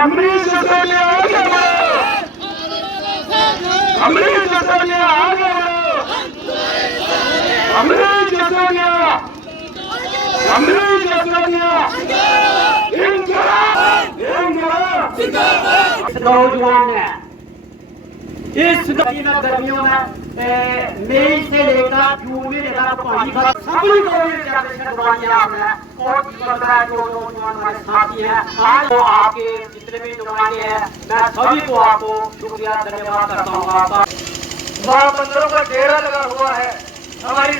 अमरीश सिसोदिया आगे बढ़ो, अमरीश सिसोदिया आगे बढ़ो, अमरीश सिसोदिया, अमरीश सिसोदिया इंकलाब, इंकलाब। नौजवान है इस गर्मियों में मई से लेकर जून में लेकर पानी का सभी और जो नौजवान हमारे साथी हैं आज वो आपके जितने भी नुमाइंदे हैं मैं सभी को आपको शुक्रिया धन्यवाद करता हूँ। आपका वहाँ बंदरों का डेरा लगा हुआ है। हमारी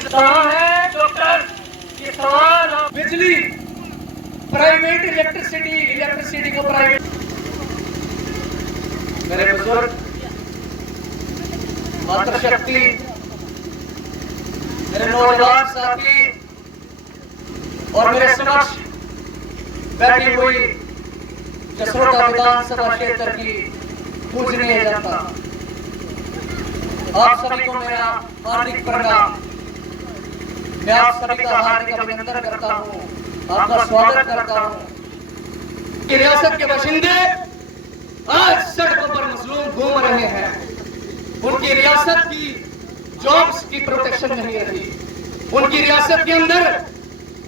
है डॉक्टर किसान बिजली प्राइवेट इलेक्ट्रिसिटी को प्राइवेट। मेरे बुजुर्ग मातृशक्ति, मेरे नौजवान साथी और मेरे समक्ष बैठी हुई जसरोटा विधानसभा क्षेत्र की पूजनीय जनता, आप सभी को मेरा हार्दिक प्रणाम। मैं आप सभी का हार्दिक अभिनंदन करता हूँ, आपका स्वागत करता हूँ। रियासत के बाशिंदे आज सड़कों पर मजलूम घूम रहे हैं। उनकी रियासत की जॉब्स की प्रोटेक्शन नहीं रही, उनकी रियासत के अंदर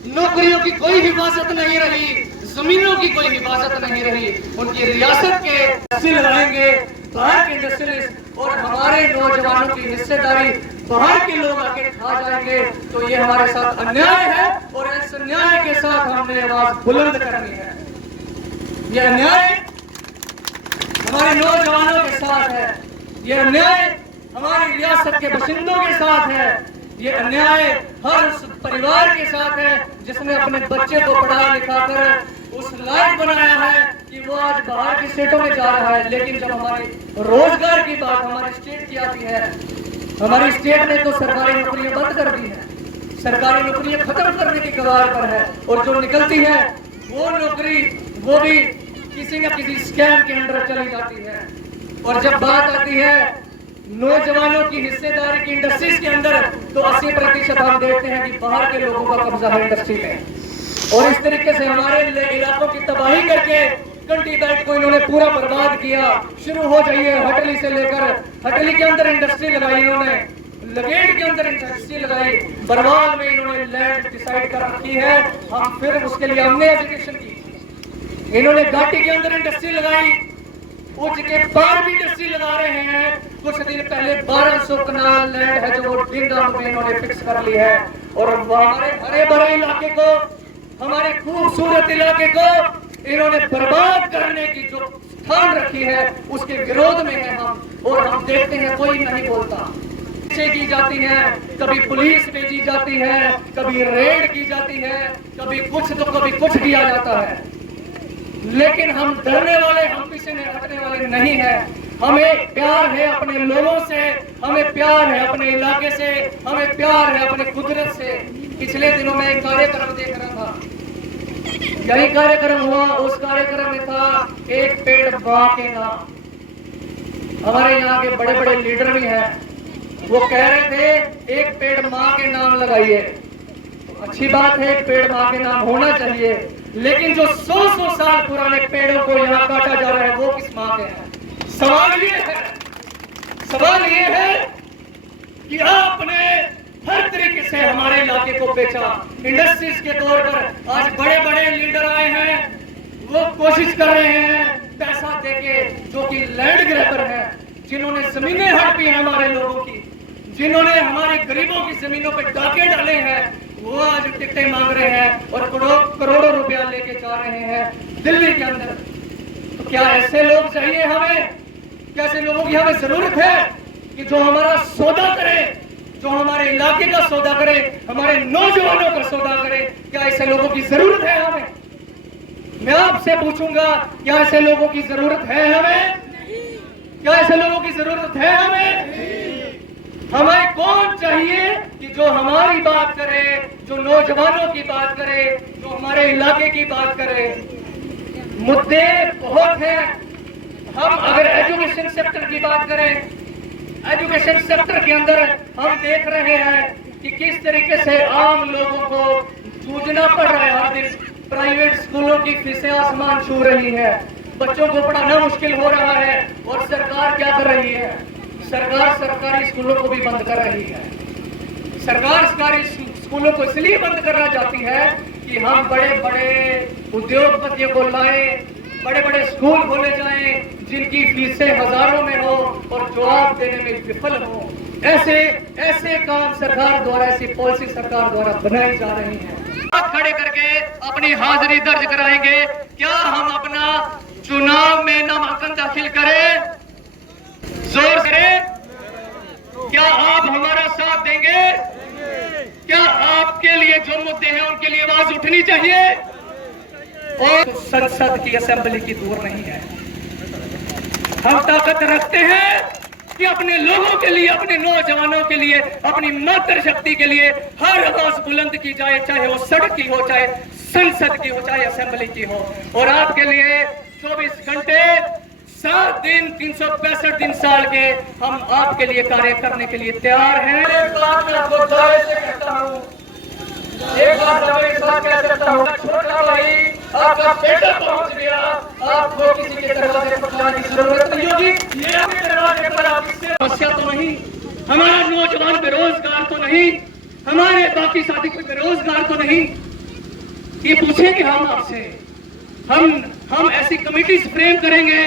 नौकरियों की कोई हिफाजत नहीं रही, जमीनों की कोई हिफाजत नहीं रही। उनकी रियासत के इंडस्ट्री लगाएंगे बाहर के इंडस्ट्रियलिस्ट और हमारे नौजवानों की हिस्सेदारी बाहर के लोग आके खा जाएंगे, तो ये हमारे साथ अन्याय है और इस अन्याय के साथ हमने आवाज बुलंद करनी है। ये अन्याय हमारे नौजवानों के साथ है, ये अन्याय हमारी रियासत के बाशिंदों के साथ है, ये अन्याय हर उस परिवार के साथ है जिसने अपने बच्चे को पढ़ा लिखा कर उस लायक बनाया है कि वो आज बाहर के स्टेटों में जा रहा है। लेकिन जब हमारी रोजगार की बात हमारी स्टेट की आती है, हमारी स्टेट ने तो सरकारी नौकरियां बंद कर दी है, सरकारी नौकरियां खत्म करने की कगार पर है और जो निकलती है वो नौकरी वो भी किसी न किसी स्कैम के अंदर चली जाती है। और जब बात आती है नौजवानों की हिस्सेदारी की इंडस्ट्रीज के अंदर, तो 80% हम देखते हैं कि बाहर के लोगों का कब्जा है इंडस्ट्री में। और इस तरीके से हमारे इलाकों की तबाही करके कंट्री बेल्ट को इन्होंने पूरा बर्बाद किया। शुरू हो जाइए हटली से लेकर, हटली के अंदर इंडस्ट्री लगाई इन्होंने, लगेट के अंदर इंडस्ट्री लगाई, बरवाल में इन्होंने लैंड डिसाइड कर रखी है। हम फिर उसके लिए हमने एजुकेशन की, इन्होंने घाटी के अंदर इंडस्ट्री लगाई, उच्च के पार भी इंडस्ट्री लगा रहे हैं। कुछ दिन पहले 1200 कनाल लैंड है जो वो डिंगम में इन्होंने फिक्स कर ली है और हमारे हरे भरे इलाके को, हमारे खूबसूरत इलाके को इन्होंने बर्बाद करने की जो ठान रखी है उसके विरोध में है हम। और हम देखते हैं कोई नहीं बोलता, की जाती है, कभी पुलिस भेजी जाती है, कभी रेड की जाती है, कभी कुछ तो कभी कुछ किया जाता है। लेकिन हम डरने वाले, हम पीछे हटने वाले नहीं है। हमें प्यार है अपने लोगों से, हमें प्यार है अपने इलाके से, हमें प्यार है अपने कुदरत से। पिछले दिनों में एक कार्यक्रम देख रहा था, यही कार्यक्रम हुआ, उस कार्यक्रम में था एक पेड़ मां के नाम। हमारे यहाँ के बड़े बड़े लीडर भी हैं, वो कह रहे थे एक पेड़ मां के नाम लगाइए। अच्छी बात है, एक पेड़ मां के नाम होना चाहिए, लेकिन जो 100 साल पुराने पेड़ों को यहाँ काटा जा रहा है वो किस मां के हैं? सवाल ये है कि आपने हर तरीके से हमारे इलाके को बेचा। इंडस्ट्रीज के तौर पर आज बड़े बड़े लीडर आए हैं, वो कोशिश कर रहे हैं पैसा देके, जो कि लैंड ग्रैबर है, जिन्होंने जमीनें हड़पी हैं हमारे लोगों की, जिन्होंने हमारे गरीबों की जमीनों पर डाके डाले हैं, वो आज टिकटें मांग रहे हैं और करोड़ों रुपया लेके जा रहे हैं दिल्ली के अंदर। तो क्या ऐसे लोग चाहिए हमें? क्या ऐसे लोगों की हमें जरूरत है कि जो हमारा सौदा करे, जो हमारे इलाके का सौदा करे, हमारे नौजवानों का सौदा करे? क्या ऐसे लोगों की जरूरत है हमें? मैं आपसे पूछूंगा, क्या ऐसे लोगों की जरूरत है हमें? क्या ऐसे लोगों की जरूरत है हमें? हमें कौन चाहिए कि जो हमारी बात करे, जो नौजवानों की बात करे, जो हमारे इलाके की बात करे? मुद्दे बहुत हैं। हम अगर एजुकेशन सेक्टर की बात करें, एजुकेशन सेक्टर के अंदर हम देख रहे हैं कि किस तरीके से आम लोगों को जूझना पड़ रहा है। हर दिन प्राइवेट स्कूलों की फीसें आसमान छू रही है, बच्चों को पढ़ाना मुश्किल हो रहा है। और सरकार क्या कर रही है? सरकार सरकारी स्कूलों को भी बंद कर रही है। सरकार सरकारी स्कूलों को इसलिए बंद करना चाहती है कि हम बड़े बड़े उद्योगपतियों को लाए, बड़े बड़े स्कूल खोले जाएं जिनकी फीसें हजारों में हो और जवाब देने में विफल हो। ऐसे काम सरकार द्वारा, ऐसी पॉलिसी सरकार द्वारा बनाई जा रही है। खड़े करके अपनी हाजिरी दर्ज कराएंगे। क्या हम अपना चुनाव में नामांकन दाखिल करें? जोर से क्या आप हमारा साथ देंगे? क्या आपके लिए जो मुद्दे हैं उनके लिए आवाज उठनी चाहिए? और संसद की असेंबली की दूर नहीं है। हम ताकत रखते हैं कि अपने लोगों के लिए, अपने नौजवानों के लिए, अपनी मातृशक्ति के लिए हर आवाज बुलंद की जाए, चाहे वो सड़क की हो, चाहे संसद की हो, चाहे असेंबली की हो। और आपके लिए 24 घंटे 7 दिन 365 दिन साल के हम आपके लिए कार्य करने के लिए तैयार हैं। एक बात मैं आपको दावे से कहता हूं, एक बात दावे के साथ कह सकता हूं, छोटा भाई आपका बेटा पहुंच गया, आपको किसी के दरवाजे पर जाने की जरूरत नहीं होगी। ये आपके दरवाजे पर आपसे समस्या तो नहीं, हमारा नौजवान बेरोजगार तो नहीं, हमारे बाकी साथी कोई बेरोजगार तो नहीं। ये पूछेंगे हम आपसे। हम ऐसी कमेटीज फ्रेम करेंगे,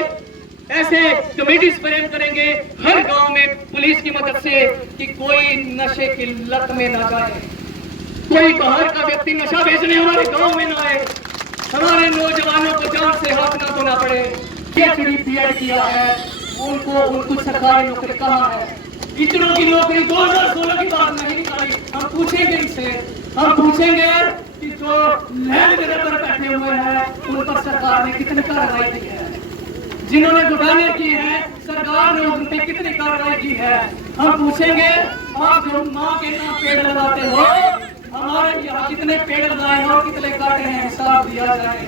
ऐसे कमेटीज फ्रेम करेंगे हर गांव में पुलिस की मदद से कि कोई नशे की लत में ना जाए, कोई बाहर का व्यक्ति नशा बेचने हमारे गांव में ना आए, हमारे नौजवानों को जान से हाथ ना धोना पड़े। PhD BEd किया है उनको सरकारी नौकरी कहाँ है? इतनों की नौकरी 2016 की बात नहीं निकाली। हम पूछेंगे इनसे, हम पूछेंगे कि जो लैंड ग्रैबर बैठे हुए हैं उन पर सरकार ने कितनी कार्रवाई की है, जिन्होंने घोटाले किए हैं सरकार ने उन पर कितनी कार्रवाई की है। हम पूछेंगे आप जो माँ के नाम पेड़ लगाते हो, हमारे यहाँ कितने पेड़ लगाए हैं और कितने काटे हैं, हिसाब दिया जाए।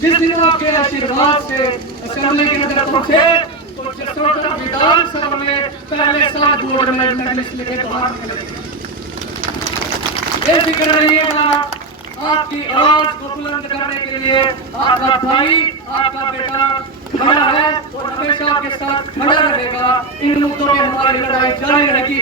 जिस दिन आपके आशीर्वाद से असेंबली के अंदर पहुंचे तो जसोटा विधानसभा में पहले 7 बोर्ड में लिस्ट लेके बाहर निकलेंगे। ये फिक्र रहिएगा, आपकी आवाज को बुलंद करने के लिए आपका भाई, आपका बेटा खड़ा है और हमेशा आपके साथ खड़ा रहेगा। इन मुद्दों में हमारी लड़ाई जारी रहेगी।